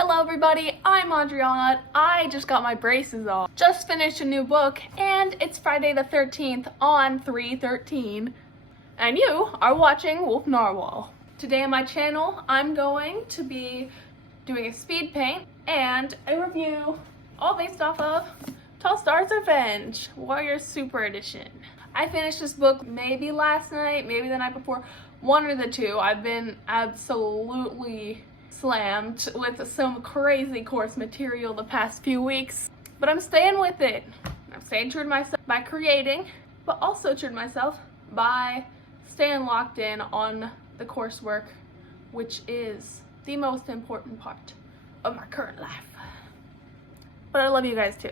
Hello everybody, I'm Adriana. I just got my braces off. Just finished a new book and it's Friday the 13th on 3/13. And you are watching Wolf Narwhal. Today on my channel, I'm going to be doing a speed paint and a review all based off of Tallstar's Revenge, Warrior Super Edition. I finished this book maybe last night, maybe the night before, one or the two. I've been absolutely slammed with some crazy course material the past few weeks, but I'm staying with it. I'm staying true to myself by creating, but also true to myself by staying locked in on the coursework, which is the most important part of my current life. But I love you guys too.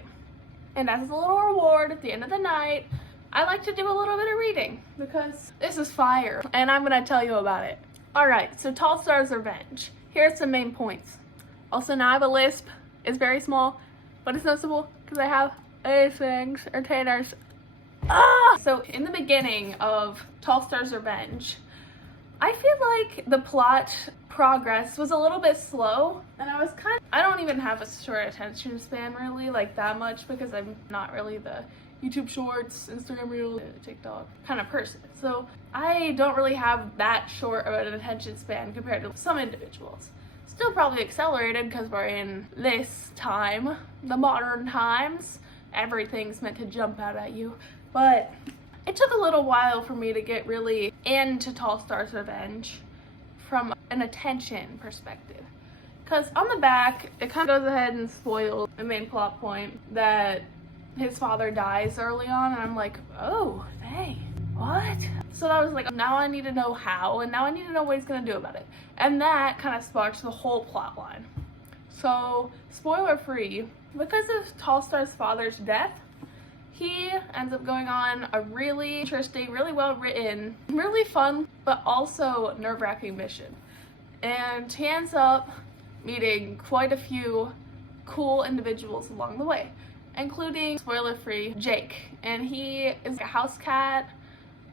And as a little reward at the end of the night, I like to do a little bit of reading because this is fire and I'm gonna tell you about it. Alright, so Tallstar's Revenge. Here are some main points. Also, now I have a lisp. It's very small, but it's noticeable because I have these things, retainers. So in the beginning of Tallstar's Revenge, I feel like the plot progress was a little bit slow, and I don't even have a short attention span really, like that much, because I'm not really the YouTube Shorts, Instagram Reels, TikTok kind of person. So I don't really have that short of an attention span compared to some individuals. Still probably accelerated because we're in this time, the modern times. Everything's meant to jump out at you. But it took a little while for me to get really into Tallstar's Revenge from an attention perspective. Because on the back, it kind of goes ahead and spoils the main plot point that his father dies early on, and I'm like, oh, dang, what? So that was like, now I need to know how, and now I need to know what he's gonna do about it. And that kind of sparks the whole plot line. So, spoiler free, because of Tallstar's father's death, he ends up going on a really interesting, really well written, really fun, but also nerve-wracking mission. And he ends up meeting quite a few cool individuals along the way, including, spoiler-free, Jake. And he is a house cat,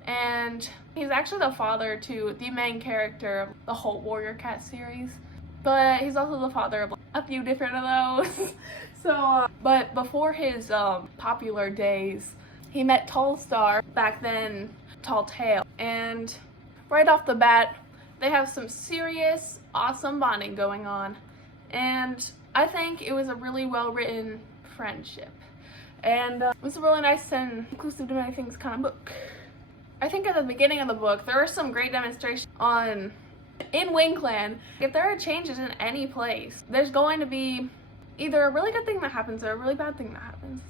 and he's actually the father to the main character of the whole Warrior Cat series. But he's also the father of a few different of those. But before his popular days, he met Tallstar, back then Talltail. And right off the bat, they have some serious, awesome bonding going on. And I think it was a really well-written friendship, and it was a really nice and inclusive to many things kind of book. I think at the beginning of the book there are some great demonstrations in Wing Clan. If there are changes in any place, there's going to be either a really good thing that happens or a really bad thing that happens.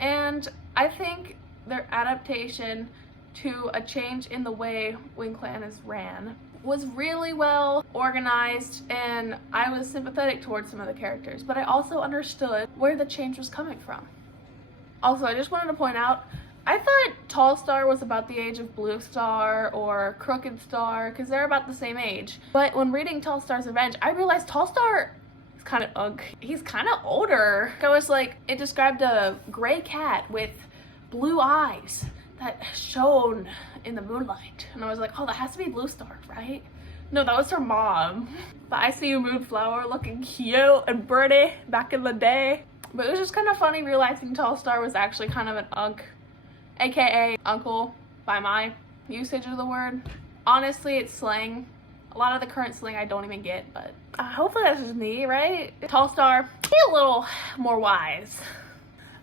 And I think their adaptation to a change in the way Wing Clan is ran was really well organized, and I was sympathetic towards some of the characters, but I also understood where the change was coming from. Also, I just wanted to point out, I thought Tallstar was about the age of Blue Star or Crooked Star, because they're about the same age. But when reading Tallstar's Revenge, I realized Tallstar is kind of he's kind of older. I was like, it described a gray cat with blue eyes that shone in the moonlight, and I was like, oh, that has to be Blue Star, right? No, that was her mom. But I see you, Moonflower, looking cute and pretty back in the day. But it was just kind of funny realizing Tallstar was actually kind of an unk, aka uncle by my usage of the word. Honestly, it's slang. A lot of the current slang I don't even get, but hopefully that's just me, right? Tallstar, be a little more wise.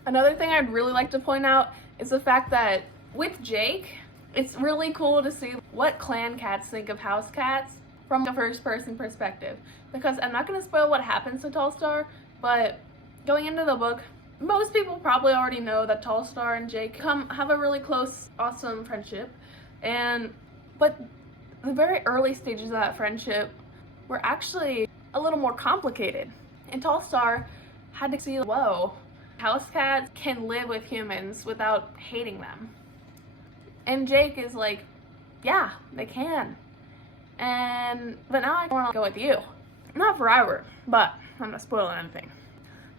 Another thing I'd really like to point out is the fact that with Jake, it's really cool to see what clan cats think of house cats from a first-person perspective. Because I'm not going to spoil what happens to Tallstar, but going into the book, most people probably already know that Tallstar and Jake have a really close, awesome friendship. But the very early stages of that friendship were actually a little more complicated. And Tallstar had to see, whoa, house cats can live with humans without hating them. And Jake is like, yeah, they can. But now I want to go with you. Not forever, but I'm not spoiling anything.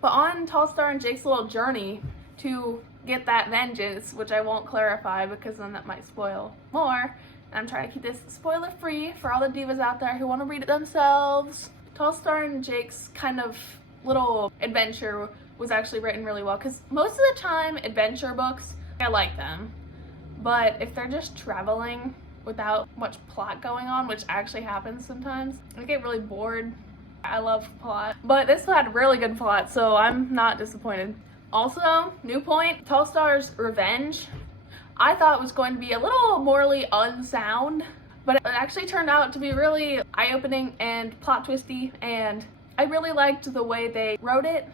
But on Tallstar and Jake's little journey to get that vengeance, which I won't clarify because then that might spoil more, and I'm trying to keep this spoiler free for all the divas out there who want to read it themselves. Tallstar and Jake's kind of little adventure was actually written really well, because most of the time adventure books, I like them, but if they're just traveling without much plot going on, which actually happens sometimes, I get really bored. I love plot, but this had really good plot, so I'm not disappointed. Also, new point, Tallstar's revenge, I thought was going to be a little morally unsound, but it actually turned out to be really eye-opening and plot twisty, and I really liked the way they wrote it.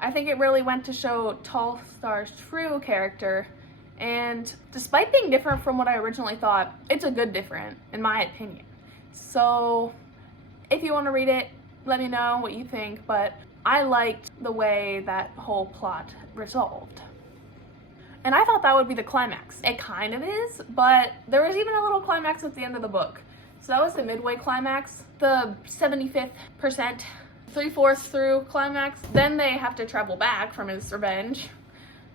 I think it really went to show Tallstar's true character, and despite being different from what I originally thought, it's a good different, in my opinion. So if you want to read it, let me know what you think, but I liked the way that whole plot resolved. And I thought that would be the climax. It kind of is, but there was even a little climax at the end of the book. So that was the midway climax, the 75th percent, 3/4 through climax. Then they have to travel back from his revenge.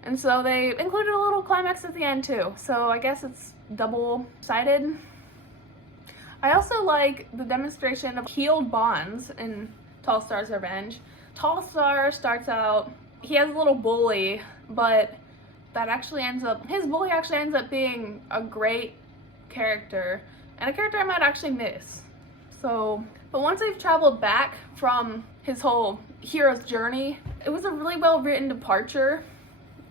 And so they included a little climax at the end too. So I guess it's double-sided. I also like the demonstration of healed bonds in Tallstar's revenge. Tallstar starts out, he has a little bully, but his bully actually ends up being a great character, and a character I might actually miss. So, but once they've traveled back from his whole hero's journey, it was a really well-written departure,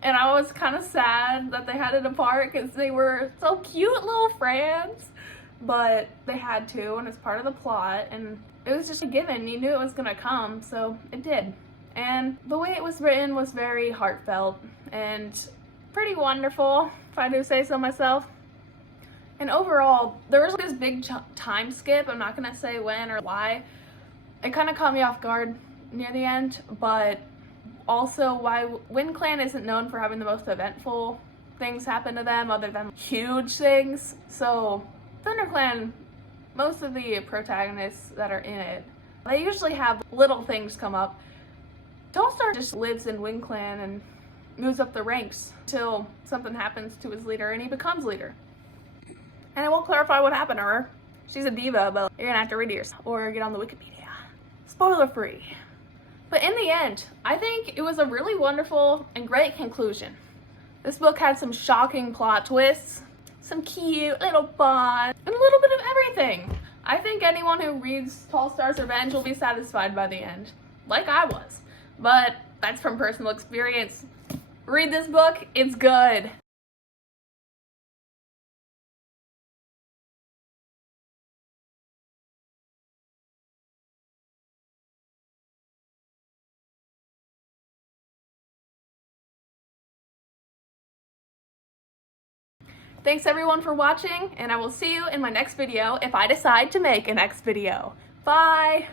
and I was kind of sad that they had to depart because they were so cute little friends, but they had to, and it's part of the plot, and it was just a given. You knew it was gonna come, so it did. And the way it was written was very heartfelt and pretty wonderful, if I do say so myself. And overall, there was this big time skip. I'm not gonna say when or why. It kind of caught me off guard near the end, but also why Wind Clan isn't known for having the most eventful things happen to them other than huge things. So Thunder Clan, most of the protagonists that are in it, they usually have little things come up. Tallstar just lives in Wind Clan and moves up the ranks till something happens to his leader and he becomes leader. And I won't clarify what happened to her. She's a diva, but you're gonna have to read it yourself or get on the Wikipedia. Spoiler free. But in the end, I think it was a really wonderful and great conclusion. This book had some shocking plot twists, some cute little bonds, and a little bit of everything. I think anyone who reads Tallstar's Revenge will be satisfied by the end, like I was. But that's from personal experience. Read this book, it's good. Thanks everyone for watching, and I will see you in my next video if I decide to make a next video. Bye!